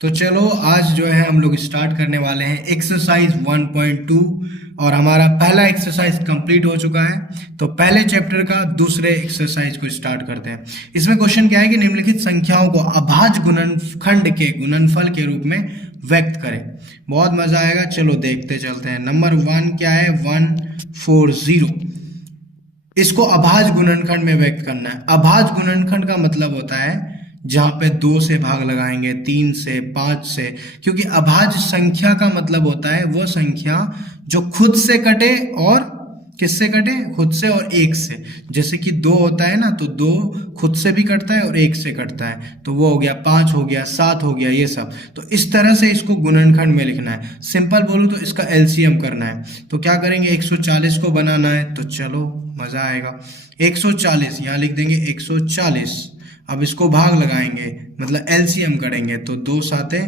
तो चलो आज जो है हम लोग स्टार्ट करने वाले हैं एक्सरसाइज 1.2 और हमारा पहला एक्सरसाइज कंप्लीट हो चुका है। तो पहले चैप्टर का दूसरे एक्सरसाइज को स्टार्ट करते हैं। इसमें क्वेश्चन क्या है कि निम्नलिखित संख्याओं को अभाज्य गुणनखंड के गुणनफल के रूप में व्यक्त करें। बहुत मजा आएगा, चलो देखते चलते हैं। नंबर 1 क्या है? 140। इसको अभाज्य गुणनखंड में व्यक्त करना है। अभाज्य गुणनखंड का मतलब होता है जहां पे 2 से भाग लगाएंगे, 3 से, 5 से, क्योंकि अभाज्य संख्या का मतलब होता है वो संख्या जो खुद से कटे और किससे कटे? खुद से और 1 से। जैसे कि 2 होता है ना, तो 2 खुद से भी कटता है और 1 से कटता है, तो वो हो गया 5 हो गया, 7 हो गया, ये सब। तो इस तरह से इसको गुणनखंड में लिखना है। सिंपल बोलूं तो इसका एलसीएम करना है। तो क्या करेंगे? 140 को बनाना है, तो चलो मजा आएगा। 140 यहाँ लिख देंगे 140। अब इसको भाग लगाएंगे, मतलब एलसीएम करेंगे, तो 2 साते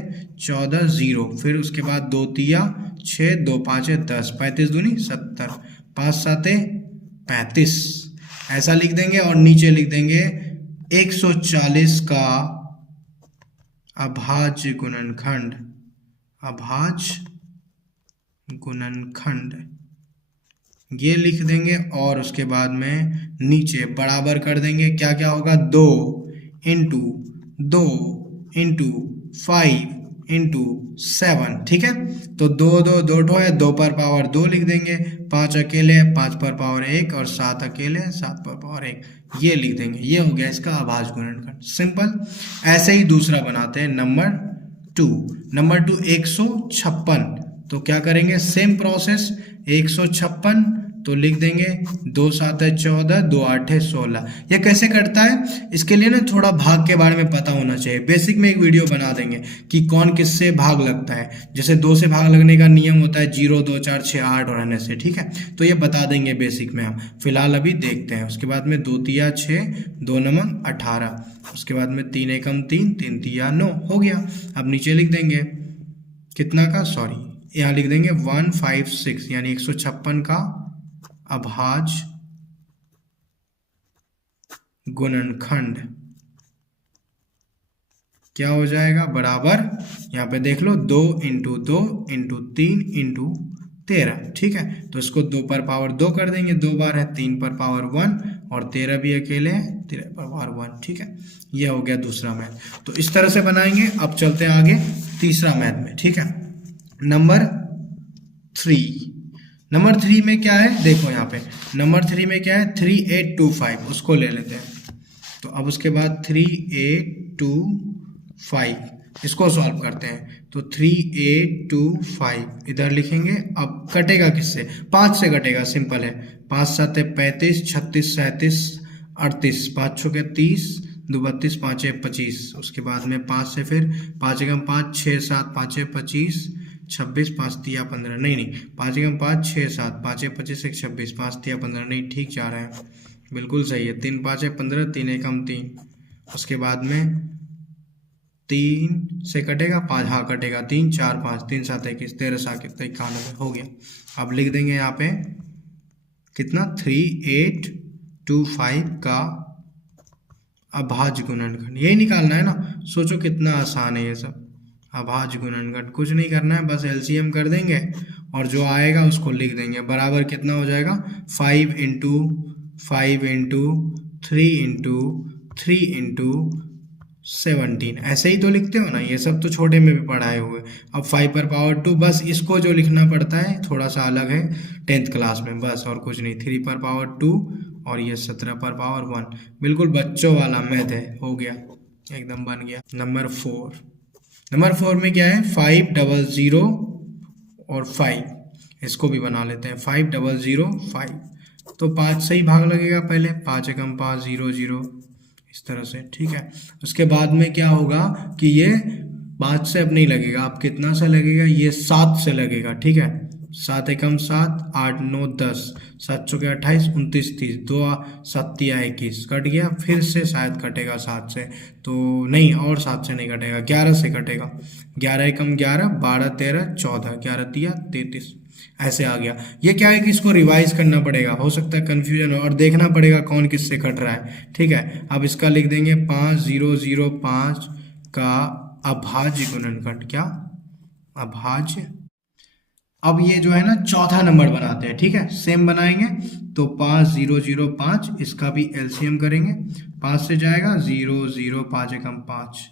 14, 0, फिर उसके बाद 2 तिया 6, 2 पाँचे 10, 35 दूनी 70, 5 साते 35, ऐसा लिख देंगे। और नीचे लिख देंगे 140 का अभाज्य गुणनखंड। अभाज्य गुणनखंड ये लिख देंगे और उसके बाद में नीचे बराबर कर देंगे। क्या क्या होगा? 2 इंटू 2 इंटू 5 इंटू 7, ठीक है। तो 2 2 2 ठो है, 2 पर पावर 2 लिख देंगे, 5 अकेले 5 पर पावर 1 और 7 अकेले 7 पर पावर 1, ये लिख देंगे। ये हो गया इसका अभाज्य गुणनखंड, सिंपल। ऐसे ही दूसरा बनाते हैं, नंबर 2। नंबर 2 156। तो क्या करेंगे? सेम प्रोसेस, 156 तो लिख देंगे 2 7 14, 2 8 16। यह कैसे करता है? इसके लिए ना थोड़ा भाग के बारे में पता होना चाहिए। बेसिक में एक वीडियो बना देंगे कि कौन किससे भाग लगता है। जैसे 2 से भाग लगने का नियम होता है 0 2 4 6 8 और रहने से, ठीक है। तो ये बता देंगे बेसिक में, हम फिलहाल अभी देखते हैं। उसके बाद में 2 तिया 6, 2 नमक 18, उसके बाद में 3 एकम 3, 3 तिया 9 हो गया। अब नीचे लिख देंगे कितना का, सॉरी यहाँ लिख देंगे 156, यानी 156 का अभाज्य गुणनखंड क्या हो जाएगा? बराबर, यहाँ पे देख लो 2 इंटू 2 इंटू 3 इंटू 13, ठीक है। तो इसको 2 पर पावर 2 कर देंगे, 2 बार है, 3 पर पावर 1 और 13 भी अकेले है, 13 पर पावर 1, ठीक है। ये हो गया दूसरा मैथ। तो इस तरह से बनाएंगे। अब चलते हैं आगे तीसरा मैथ में, ठीक है। नंबर 3। नंबर 3 में क्या है? देखो यहाँ पे नंबर 3 में क्या है? 3825, उसको ले लेते हैं। तो अब उसके बाद 3825 इसको सॉल्व करते हैं। तो 3825 इधर लिखेंगे। अब कटेगा किससे? 5 से कटेगा, सिंपल है। 5 7 35, 36 37 38, 5 6 के 30, 2 32, 5 25, उसके बाद में 5 से फिर 5 एकम 5, 6 7, 5 25, 26, 5 तिया 15, नहीं 5 एकम 5 6 7, 5 25 1 26, 5 तिया 15, नहीं ठीक जा रहा है, बिल्कुल सही है। 3 5 15, 3 एकम 3, उसके बाद में 3 से कटेगा 5, हाँ कटेगा, 3 4 5, 3 7 21, 13 7 91 हो गया। अब लिख देंगे यहाँ पे कितना? 3825 का अभाज्य गुणनखंड, यही निकालना है ना। सोचो कितना आसान है ये सब। अभाज्य गुणनखंड कुछ नहीं करना है, बस एलसीएम कर देंगे और जो आएगा उसको लिख देंगे। बराबर कितना हो जाएगा? 5 इंटू 5 इंटू 3 इंटू 3 इंटू 17, ऐसे ही तो लिखते हो ना। ये सब तो छोटे में भी पढ़ाए हुए। अब 5 पर पावर 2, बस इसको जो लिखना पड़ता है थोड़ा सा अलग है 10th क्लास में, बस और कुछ नहीं। 3 पर पावर 2 और ये 17 पर पावर 1, बिल्कुल बच्चों वाला मैथ है। हो गया, एकदम बन गया। नंबर 4। नंबर 4 में क्या है? 500 और 5, इसको भी बना लेते हैं। 5005, तो 5 से ही भाग लगेगा पहले, 5 एकम 5 0 0, इस तरह से, ठीक है। उसके बाद में क्या होगा कि ये 5 से अब नहीं लगेगा, अब कितना से लगेगा? ये 7 से लगेगा, ठीक है। 7 एकम 7, 8 9 10, 7 चौके 28 29 30, 2 7 तिया 21, कट गया। फिर से शायद कटेगा 7 से, तो नहीं, और 7 से नहीं कटेगा, 11 से कटेगा। 11 एकम 11, 12 13 14, 11 तिया 33, ऐसे आ गया। ये क्या है कि इसको रिवाइज करना पड़ेगा, हो सकता है कंफ्यूजन हो, और देखना पड़ेगा कौन किससे कट रहा है, ठीक है। अब इसका लिख देंगे 5005 का अभाज्य गुणनखंड, क्या अभाज्य। अब ये जो है ना चौथा नंबर बनाते हैं, ठीक है, सेम बनाएंगे। तो 5005, इसका भी एलसीएम करेंगे। 5 से जाएगा 0 0, 5 एकम 5।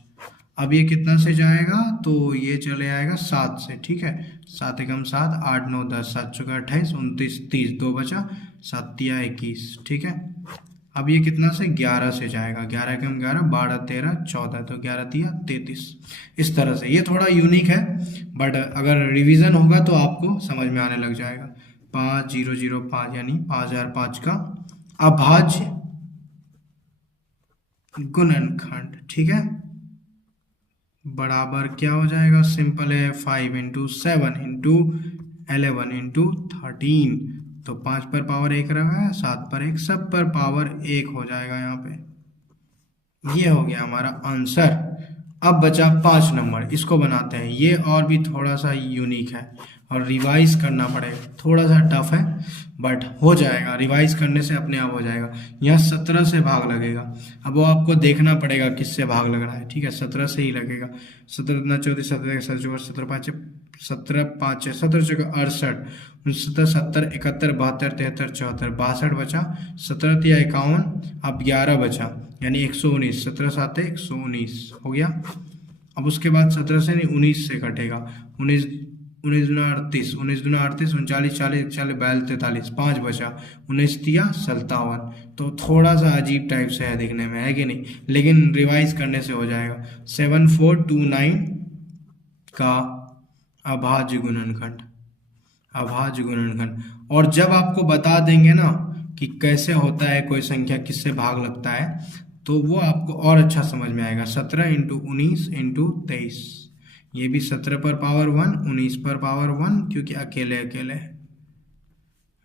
अब ये कितना से जाएगा, तो ये चले आएगा 7 से, ठीक है। 7 एकम 7, 8 9 10, 7 चौका 28, 29 30, 2 बचा, 7 तिया 21, ठीक है। अब ये कितना से 11 से जाएगा, 11 एकम 11, 12 13 14, तो 11 तिया 33। इस तरह से ये थोड़ा यूनिक है, बट अगर रिवीजन होगा तो आपको समझ में आने लग जाएगा। 5005 यानी 5005 का अभाज्य गुणनखंड, ठीक है, बराबर क्या हो जाएगा, सिंपल है, 5 इंटू 7 इंटू 11 इंटू 13। तो 5 पर पावर 1 रहा है, 7 पर 1, सब पर पावर 1 हो जाएगा यहाँ पे। ये हो गया हमारा आंसर। अब बचा 5 नंबर, इसको बनाते हैं। ये और भी थोड़ा सा यूनिक है और रिवाइज करना पड़ेगा, थोड़ा सा टफ है बट हो जाएगा, रिवाइज करने से अपने आप हो जाएगा। यहाँ 17 से भाग लगेगा, अब वो आपको देखना पड़ेगा किससे भाग लग रहा है, ठीक है, 17 से ही लगेगा। 17 दूना 34, 17 17 17 5 17 5 17 चौका 68, 69 70 71 72 73 74, 62 बचा, 17 तिया 51, अब 11 बचा यानी 119, 17 7 119 हो गया। अब उसके बाद 17 से नहीं 19 से कटेगा, 19 19 दूना 38, 19 दूना 38, 39 40 41 42 43, 5 बचा, 19 तिया 57। तो थोड़ा सा अजीब टाइप से है दिखने में, है कि नहीं, लेकिन रिवाइज करने से हो जाएगा। 7429 का अभाज्य गुणनखंड, अभाज्य गुणनखंड। और जब आपको बता देंगे ना कि कैसे होता है कोई संख्या किससे भाग लगता है, तो वो आपको और अच्छा समझ में आएगा। 17 इंटू 19 इंटू 23, ये भी 17 पर पावर 1, 19 पर पावर 1, क्योंकि अकेले अकेले।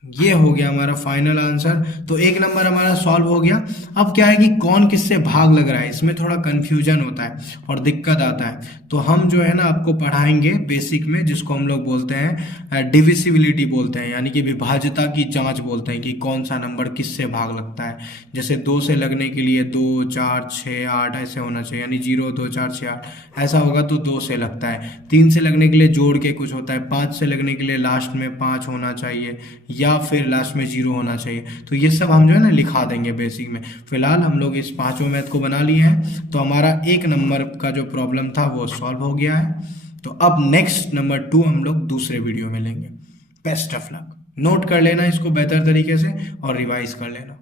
ये हो गया हमारा फाइनल आंसर। तो 1 नंबर हमारा सॉल्व हो गया। अब क्या है कि कौन किससे भाग लग रहा है, इसमें थोड़ा कंफ्यूजन होता है और दिक्कत आता है। तो हम जो है ना आपको पढ़ाएंगे बेसिक में, जिसको हम लोग बोलते हैं डिविसिबिलिटी बोलते हैं, यानी कि विभाज्यता की जांच बोलते हैं, कि कौन सा नंबर किससे भाग लगता है। जैसे 2 से लगने के लिए 2 4 6 8 ऐसे होना चाहिए, यानी 0 2 4 6 8 ऐसा होगा तो 2 से लगता है। 3 से लगने के लिए जोड़ के कुछ होता है, 5 से लगने के लिए लास्ट में 5 होना चाहिए, या फिर लास्ट में 0 होना चाहिए। तो ये सब हम जो है ना लिखा देंगे बेसिक में। फिलहाल हम लोग इस 5 मैथ को बना लिए हैं, तो हमारा 1 नंबर का जो प्रॉब्लम था वो सॉल्व हो गया है। तो अब नेक्स्ट नंबर 2 हम लोग दूसरे वीडियो में लेंगे। Best of luck. नोट कर लेना इसको बेहतर तरीके से और रिवाइज कर लेना।